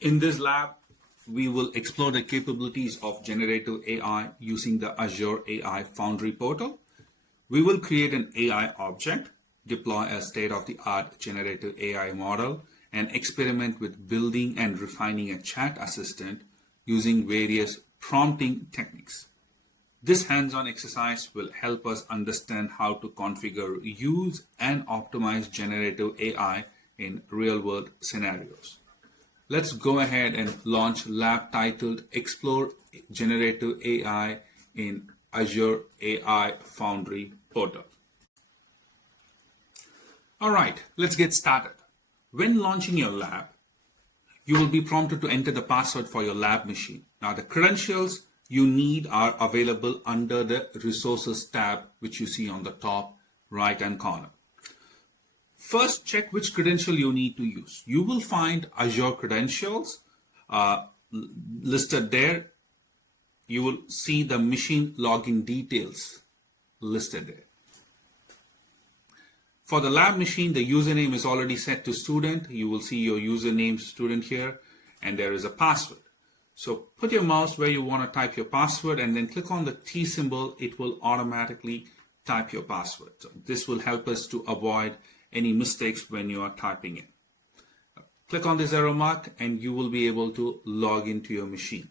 In this lab, we will explore the capabilities of generative AI using the Azure AI Foundry portal. We will create an AI object, deploy a state-of-the-art generative AI model, and experiment with building and refining a chat assistant using various prompting techniques. This hands-on exercise will help us understand how to configure, use, and optimize generative AI in real-world scenarios. Let's go ahead and launch lab titled Explore Generative AI in Azure AI Foundry portal. All right, let's get started. When launching your lab, you will be prompted to enter the password for your lab machine. Now, the credentials you need are available under the Resources tab, which you see on the top right-hand corner. First, check which credential you need to use. You will find Azure credentials listed there. You will see the machine login details listed there. For the lab machine, the username is already set to student. You will see your username student here, and there is a password. So put your mouse where you want to type your password and then click on the T symbol. It will automatically type your password. So this will help us to avoid any mistakes when you are typing in. Click on this arrow mark and you will be able to log into your machine.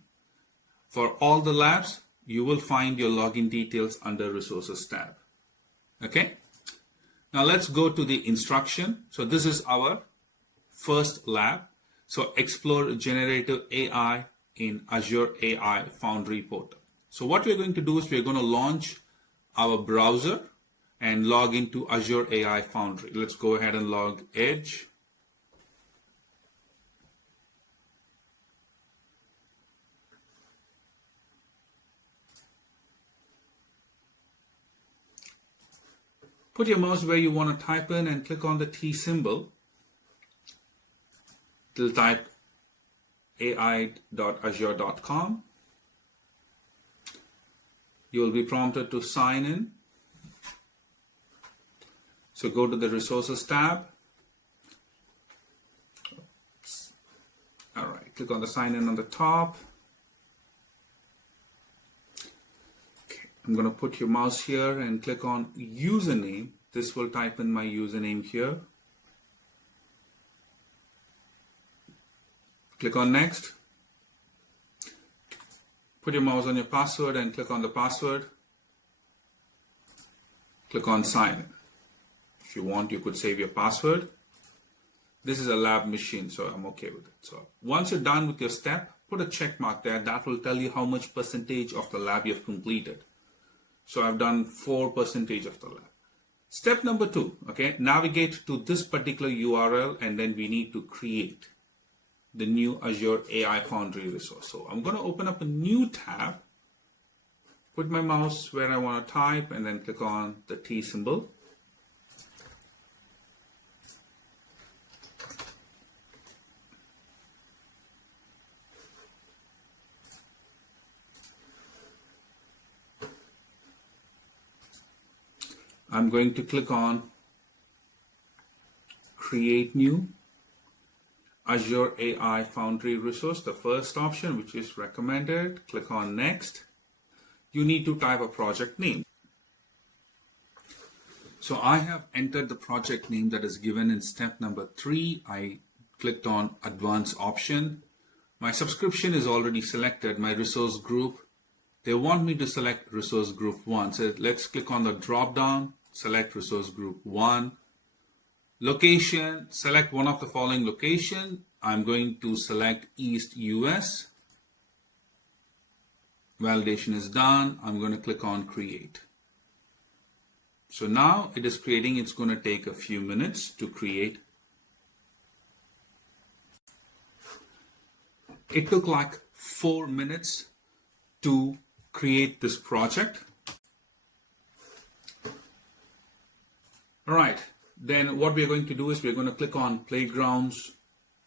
For all the labs, you will find your login details under Resources tab. Okay? Now let's go to the instruction. So this is our first lab. So explore generative AI in Azure AI Foundry portal. So what we're going to do is we're going to launch our browser and log into Azure AI Foundry. Let's go ahead and log Edge. Put your mouse where you want to type in and click on the T symbol. It will type ai.azure.com. You will be prompted to sign in. So go to the Resources tab. All right, click on the sign in on the top. Okay, I'm going to put your mouse here and click on username. This will type in my username here. Click on next. Put your mouse on your password and click on the password. Click on sign in. If you want, you could save your password. This is a lab machine, so I'm okay with it. So once you're done with your step, put a check mark there. That will tell you how much percentage of the lab you've completed. So I've done 4% of the lab. Step number 2, okay, navigate to this particular URL and then we need to create the new Azure AI Foundry resource. So I'm going to open up a new tab, put my mouse where I want to type and then click on the T symbol. I'm going to click on Create New Azure AI Foundry resource, the first option, which is recommended. Click on Next. You need to type a project name. So I have entered the project name that is given in step number 3. I clicked on Advanced option. My subscription is already selected, my resource group. They want me to select resource group 1. So let's click on the drop down, select resource group 1. Location, select one of the following location. I'm going to select East US. Validation is done. I'm going to click on Create. So now it is creating. It's going to take a few minutes to create. It took like 4 minutes to create this project. All right. Then what we're going to do is we're going to click on Playgrounds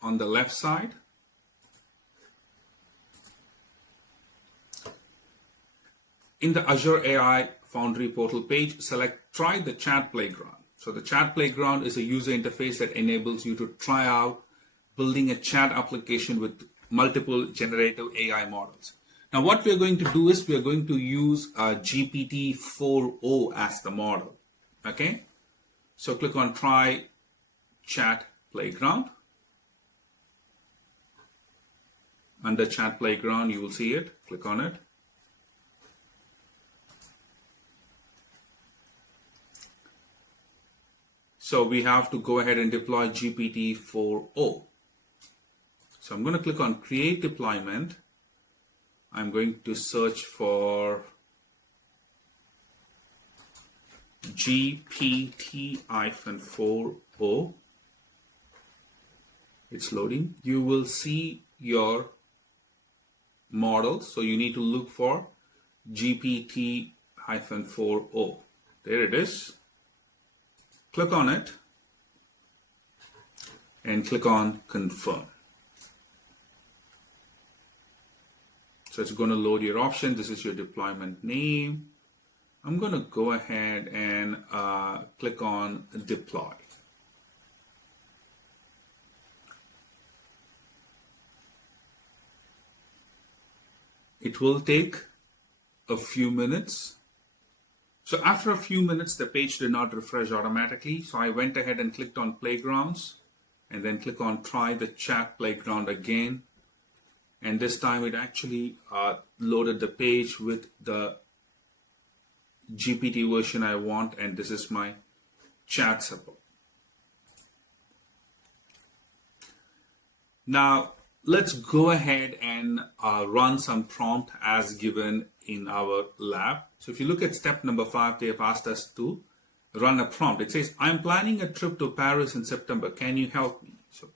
on the left side. In the Azure AI Foundry portal page, select Try the Chat Playground. So the Chat Playground is a user interface that enables you to try out building a chat application with multiple generative AI models. Now what we're going to do is we're going to use GPT-4o as the model. Okay, so click on Try Chat Playground. Under Chat Playground, you will see it. Click on it. So we have to go ahead and deploy GPT-4o. So I'm going to click on Create Deployment. I'm going to search for GPT-4o. It's loading. You will see your model. So you need to look for GPT-4o. There it is. Click on it and click on Confirm. So it's going to load your option. This is your deployment name. I'm going to go ahead and click on Deploy. It will take a few minutes. So after a few minutes, the page did not refresh automatically. So I went ahead and clicked on Playgrounds and then click on Try the Chat Playground again. And this time it actually loaded the page with the GPT version I want, and this is my chat support. Now let's go ahead and run some prompt as given in our lab. So if you look at step number 5, they have asked us to run a prompt. It says, I'm planning a trip to Paris in September. Can you help me? So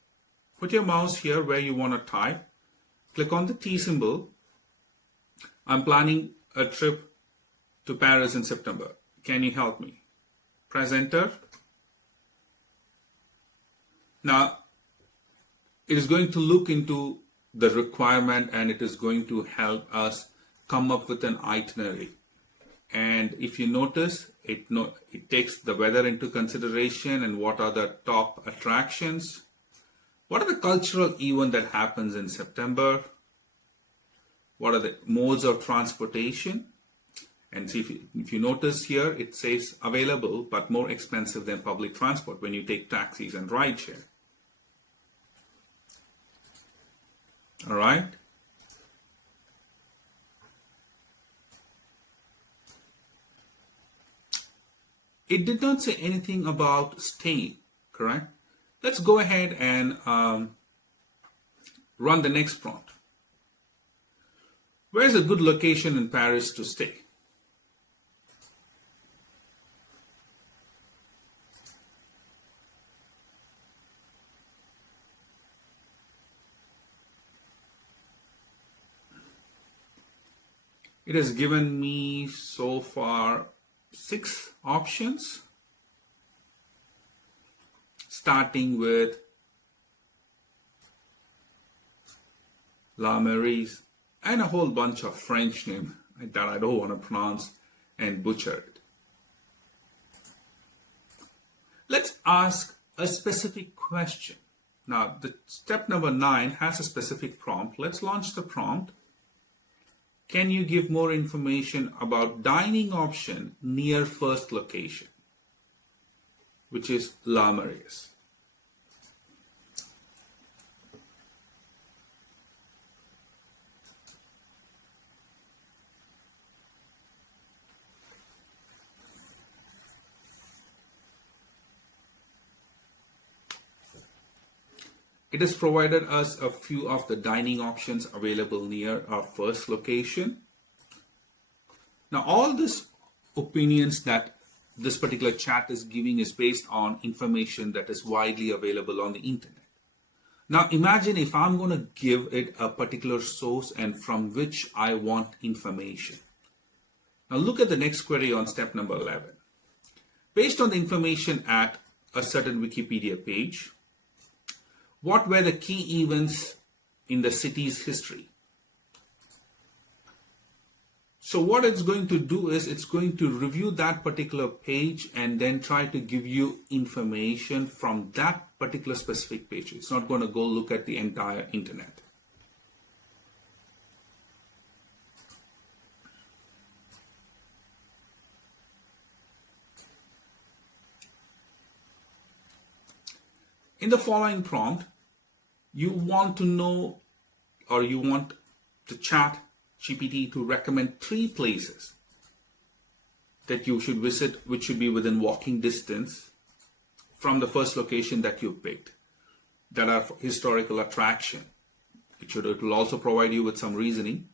put your mouse here where you want to type. Click on the T symbol. I'm planning a trip to Paris in September. Can you help me? Press enter. Now, it is going to look into the requirement and it is going to help us come up with an itinerary. And if you notice, it takes the weather into consideration and what are the top attractions. What are the cultural events that happens in September? What are the modes of transportation? And see if you notice here, it says available but more expensive than public transport when you take taxis and rideshare. All right. It did not say anything about staying, correct? Let's go ahead and run the next prompt. Where is a good location in Paris to stay? It has given me so far 6 options, starting with La Mary's and a whole bunch of French names that I don't want to pronounce and butcher it. Let's ask a specific question. Now, the step number 9 has a specific prompt. Let's launch the prompt. Can you give more information about dining option near first location, which is La Mary's? It has provided us a few of the dining options available near our first location. Now, all these opinions that this particular chat is giving is based on information that is widely available on the internet. Now, imagine if I'm going to give it a particular source and from which I want information. Now, look at the next query on step number 11. Based on the information at a certain Wikipedia page, what were the key events in the city's history? So what it's going to do is it's going to review that particular page and then try to give you information from that particular specific page. It's not going to go look at the entire internet. In the following prompt, you want to know, or you want the chat GPT to recommend 3 places that you should visit, which should be within walking distance from the first location that you picked, that are historical attraction. It will also provide you with some reasoning.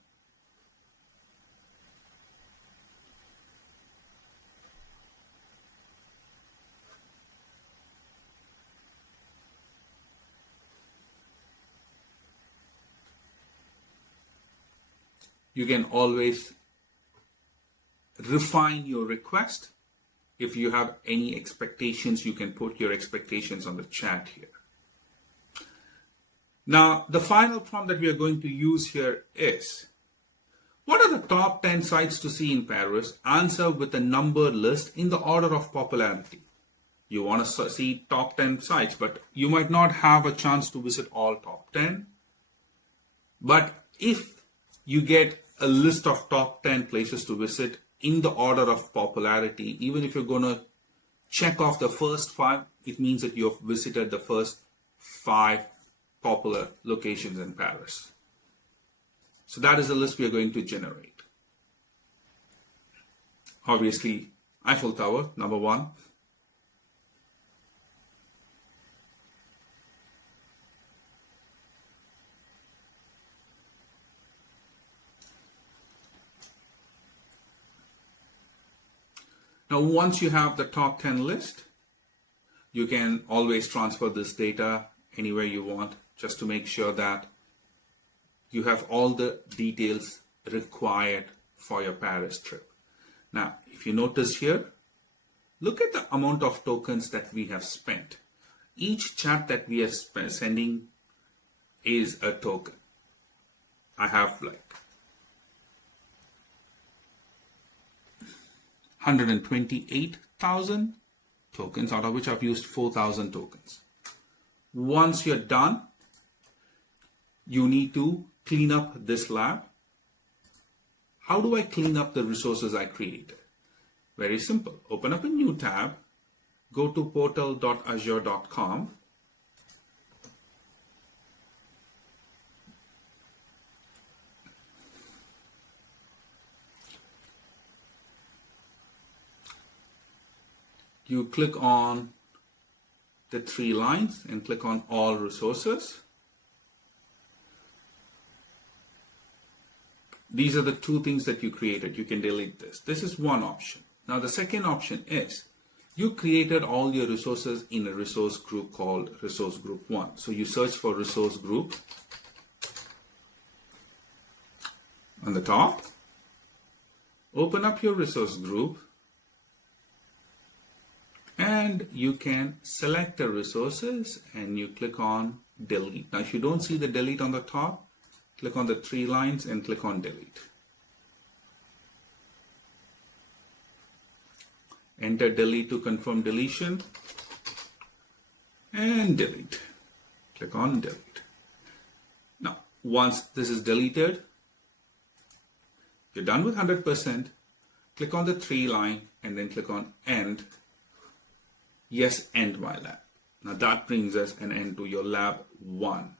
You can always refine your request. If you have any expectations, you can put your expectations on the chat here. Now, the final prompt that we are going to use here is, what are the top 10 sites to see in Paris? Answer with a numbered list in the order of popularity. You want to see top 10 sites, but you might not have a chance to visit all top 10. But if you get a list of top 10 places to visit in the order of popularity, even if you're going to check off the first 5, it means that you've visited the first 5 popular locations in Paris. So that is the list we are going to generate. Obviously, Eiffel Tower, number 1. Now, once you have the top 10 list, you can always transfer this data anywhere you want, just to make sure that you have all the details required for your Paris trip. Now, if you notice here, look at the amount of tokens that we have spent. Each chat that we are sending is a token. I have like 128,000 tokens, out of which I've used 4,000 tokens. Once you're done, you need to clean up this lab. How do I clean up the resources I created? Very simple. Open up a new tab, go to portal.azure.com. You click on the 3 lines and click on all resources. These are the 2 things that you created. You can delete this. This is one option. Now the second option is, you created all your resources in a resource group called resource group 1. So you search for resource group on the top, open up your resource group, and you can select the resources and you click on delete. Now if you don't see the delete on the top, click on the 3 lines and click on delete. Enter delete to confirm deletion and delete. Click on delete. Now once this is deleted, you're done with 100%. Click on the 3 line and then click on end. Yes, end my lab. Now that brings us an end to your lab 1.